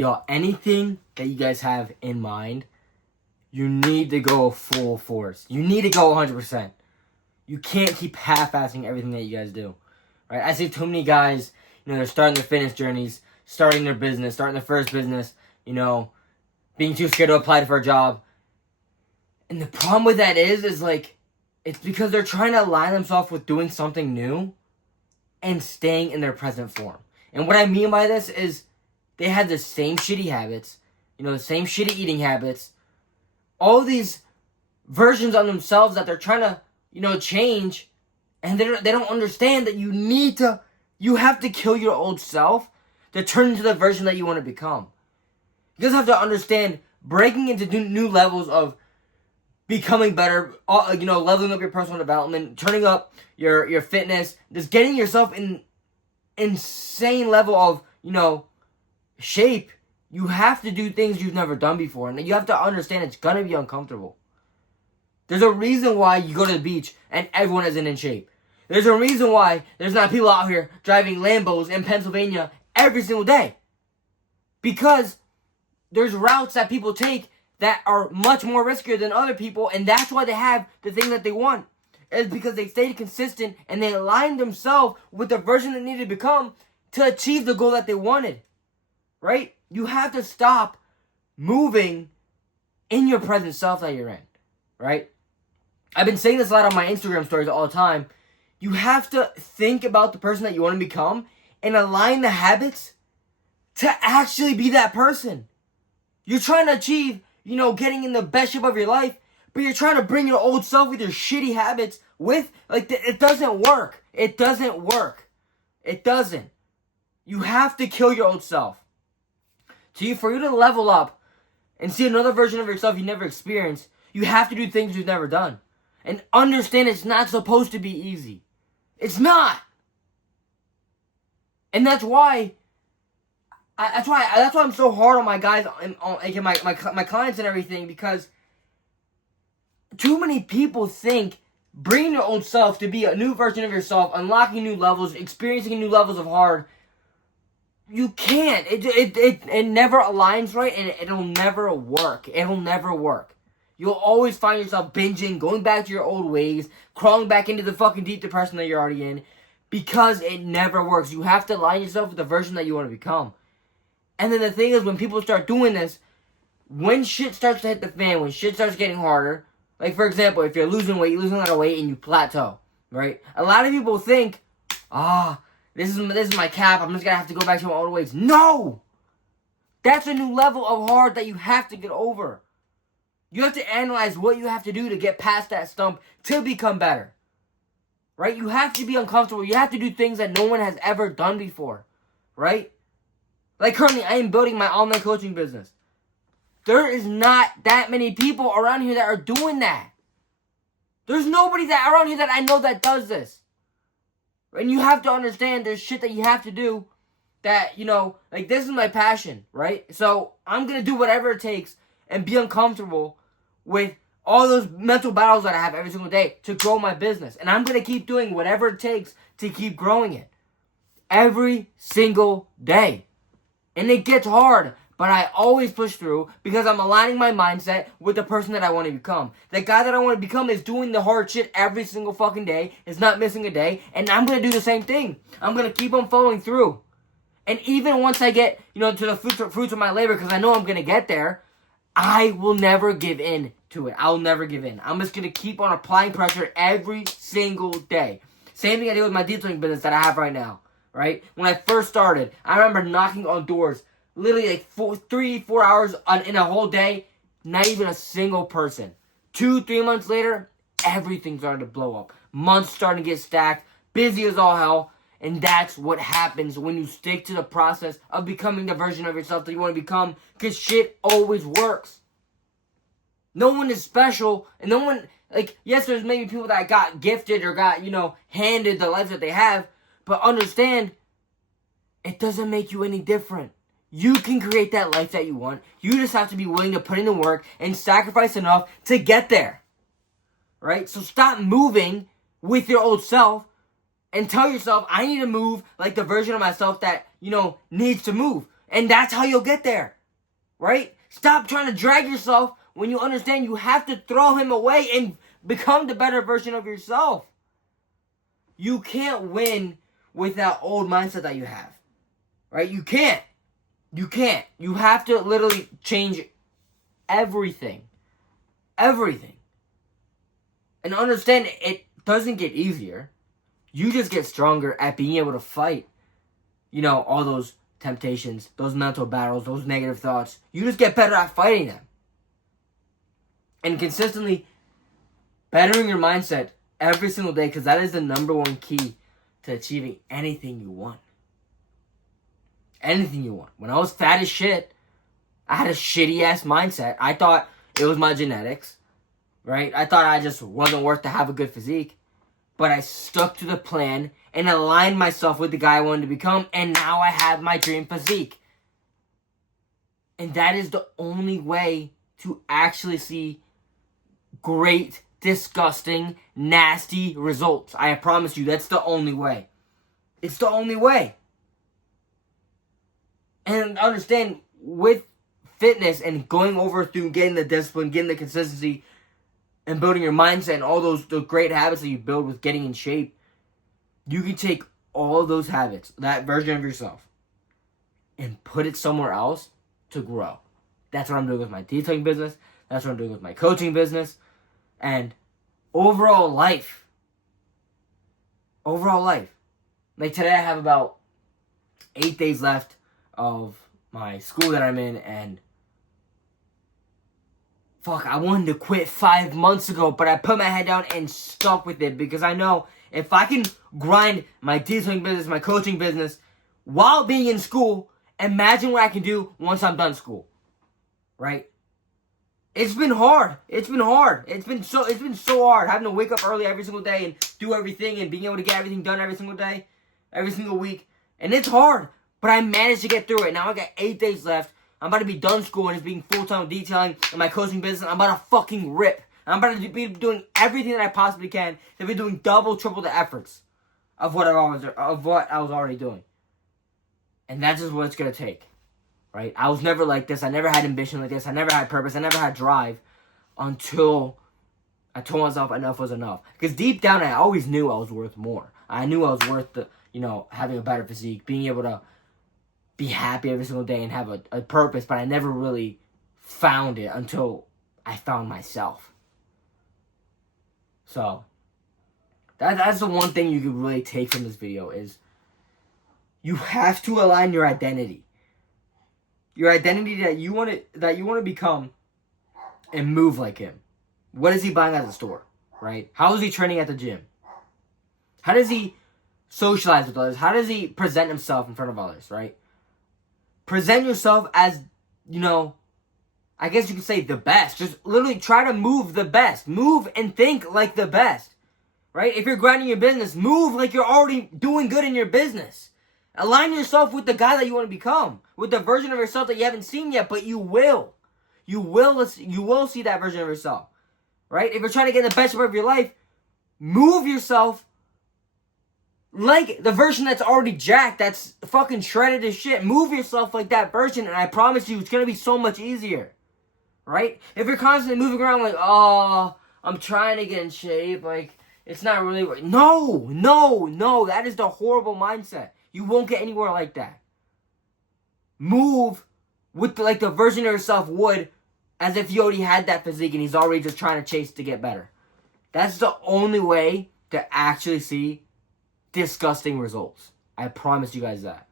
Y'all, anything that you guys have in mind, you need to go full force. You need to go 100%. You can't keep half-assing everything that you guys do. Right? I see too many guys, they're starting their fitness journeys, starting their business, starting their first business, being too scared to apply for a job. And the problem with that is like, it's because they're trying to align themselves with doing something new and staying in their present form. And what I mean by this is they have the same shitty habits, the same shitty eating habits, all these versions of themselves that they're trying to, change, and they don't understand that you have to kill your old self to turn into the version that you want to become. You guys have to understand breaking into new levels of becoming better, leveling up your personal development, turning up your fitness, just getting yourself in insane level of, shape. You have to do things you've never done before, and you have to understand it's gonna be uncomfortable. There's a reason why you go to the beach and everyone isn't in shape. There's a reason why there's not people out here driving Lambos in Pennsylvania every single day. Because there's routes that people take that are much more riskier than other people, and that's why they have the thing that they want. It's because they stayed consistent and they aligned themselves with the version they needed to become to achieve the goal that they wanted. Right? You have to stop moving in your present self that you're in. Right? I've been saying this a lot on my Instagram stories all the time. You have to think about the person that you want to become and align the habits to actually be that person. You're trying to achieve, getting in the best shape of your life, but you're trying to bring your old self with your shitty habits with, it doesn't work. It doesn't work. It doesn't. You have to kill your old self. For you to level up and see another version of yourself you never experienced, you have to do things you've never done. And understand it's not supposed to be easy. It's not. And that's why I'm so hard on my guys and on my clients and everything, because too many people think bringing your old self to be a new version of yourself, unlocking new levels, experiencing new levels of hard. You can't. It never aligns right, and it'll never work. It'll never work. You'll always find yourself binging, going back to your old ways, crawling back into the fucking deep depression that you're already in, because it never works. You have to align yourself with the version that you want to become. And then the thing is, when people start doing this, when shit starts to hit the fan, when shit starts getting harder, like for example, if you're losing weight, you're losing a lot of weight and you plateau, right? A lot of people think, this is my cap, I'm just gonna have to go back to my old ways. No! That's a new level of hard that you have to get over. You have to analyze what you have to do to get past that stump to become better. Right? You have to be uncomfortable. You have to do things that no one has ever done before. Right? Like currently, I am building my online coaching business. There is not that many people around here that are doing that. There's nobody that around here that I know that does this. And you have to understand there's shit that you have to do that, this is my passion, right? So I'm going to do whatever it takes and be uncomfortable with all those mental battles that I have every single day to grow my business. And I'm going to keep doing whatever it takes to keep growing it. Every single day. And it gets hard, but I always push through because I'm aligning my mindset with the person that I want to become. The guy that I want to become is doing the hard shit every single fucking day, is not missing a day, and I'm going to do the same thing. I'm going to keep on following through. And even once I get, to the fruits of my labor, because I know I'm going to get there, I will never give in to it. I'll never give in. I'm just going to keep on applying pressure every single day. Same thing I did with my detailing business that I have right now. Right? When I first started, I remember knocking on doors literally like 3-4 hours in a whole day, not even a single person. 2-3 months later, everything started to blow up. Months starting to get stacked, busy as all hell, and that's what happens when you stick to the process of becoming the version of yourself that you want to become, because shit always works. No one is special, and no one, yes, there's maybe people that got gifted or got, handed the life that they have, but understand, it doesn't make you any different. You can create that life that you want. You just have to be willing to put in the work and sacrifice enough to get there. Right? So stop moving with your old self and tell yourself, I need to move like the version of myself that, needs to move. And that's how you'll get there. Right? Stop trying to drag yourself when you understand you have to throw him away and become the better version of yourself. You can't win with that old mindset that you have. Right? You can't. You can't. You have to literally change everything. Everything. And understand it doesn't get easier. You just get stronger at being able to fight, all those temptations, those mental battles, those negative thoughts. You just get better at fighting them. And consistently bettering your mindset every single day, because that is the number one key to achieving anything you want. Anything you want. When I was fat as shit, I had a shitty ass mindset. I thought it was my genetics, right? I thought I just wasn't worth to have a good physique. But I stuck to the plan and aligned myself with the guy I wanted to become, and now I have my dream physique. And that is the only way to actually see great, disgusting, nasty results. I promise you, that's the only way. It's the only way. And understand, with fitness and going over through getting the discipline, getting the consistency, and building your mindset and all those great habits that you build with getting in shape, you can take all those habits, that version of yourself, and put it somewhere else to grow. That's what I'm doing with my detailing business. That's what I'm doing with my coaching business. And overall life. Overall life. Like today I have about 8 days left of my school that I'm in, and I wanted to quit 5 months ago, but I put my head down and stuck with it because I know if I can grind my detailing business, my coaching business, while being in school, imagine what I can do once I'm done school. Right? It's been hard. It's been so hard having to wake up early every single day and do everything and being able to get everything done every single day, every single week. And it's hard, but I managed to get through it. Now I got 8 days left. I'm about to be done school and just being full-time detailing in my coaching business. I'm about to fucking rip. I'm about to be doing everything that I possibly can to be doing double, triple the efforts of what I was already doing. And that's just what it's gonna take, right? I was never like this. I never had ambition like this. I never had purpose. I never had drive until I told myself enough was enough. Because deep down, I always knew I was worth more. I knew I was worth having a better physique, being able to be happy every single day and have a purpose, but I never really found it until I found myself. So, that's the one thing you could really take from this video is you have to align your identity. Your identity that you want to become and move like him. What is he buying at the store, right? How is he training at the gym? How does he socialize with others? How does he present himself in front of others, right? Present yourself as, I guess you could say the best. Just literally try to move the best. Move and think like the best, right? If you're grinding your business, move like you're already doing good in your business. Align yourself with the guy that you want to become, with the version of yourself that you haven't seen yet, but you will. You will see that version of yourself, right? If you're trying to get the best part of your life, move yourself like the version that's already jacked, that's fucking shredded as shit. Move yourself like that version, and I promise you, it's going to be so much easier, right? If you're constantly moving around like, oh, I'm trying to get in shape, like, it's not really working. No, that is the horrible mindset. You won't get anywhere like that. Move with the version of yourself would, as if you already had that physique and he's already just trying to chase to get better. That's the only way to actually see disgusting results. I promise you guys that.